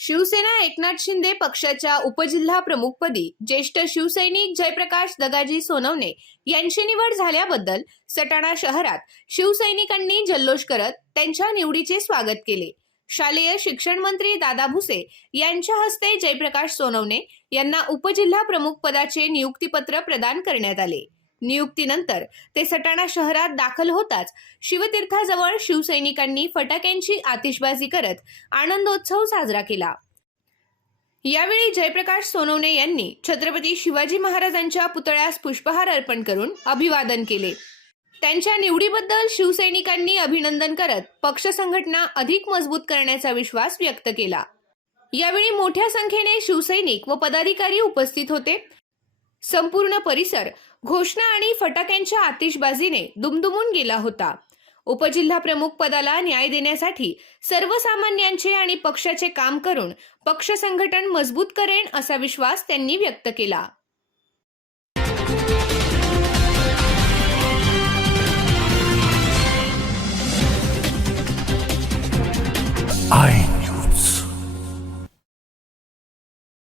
शिवसेना एकनाथ शिंदे पक्षाच्या उपजिल्हा प्रमुखपदी ज्येष्ठ शिवसैनिक जयप्रकाश दगाजी सोनवणे यांची निवड झाल्याबद्दल सटाणा शहरात शिवसैनिकांनी जल्लोष करत त्यांच्या निवडीचे स्वागत केले। शालेय शिक्षण मंत्री दादा भुसे यांच्या हस्ते जयप्रकाश सोनवणे यांना उपजिल्हा प्रमुख पदाचे नियुक्तीपत्र प्रदान करण्यात आले। नियुक्तीनंतर ते सटाणा शहरात दाखल होताच शिवतीर्थाजवळ शिवसैनिकांनी फटाक्यांची आतिषबाजी करत आनंदोत्सव साजरा केला। यावेळी जयप्रकाश सोनवणे यांनी छत्रपती शिवाजी महाराजांच्या पुतळ्यास पुष्पहार अर्पण करून अभिवादन केले। त्यांच्या निवडीबद्दल शिवसैनिकांनी अभिनंदन करत पक्ष संघटना अधिक मजबूत करण्याचा विश्वास व्यक्त केला। यावेळी मोठ्या संख्येने शिवसैनिक व पदाधिकारी उपस्थित होते। संपूर्ण परिसर घोषणा आणि फटाक्यांच्या आतिषबाजीने दुमदुमून गेला होता। उपजिल्हा प्रमुख पदाला न्याय देण्यासाठी सर्वसामान्यांचे आणि पक्षाचे काम करून पक्ष संघटन मजबूत करेन असा विश्वास त्यांनी व्यक्त केला।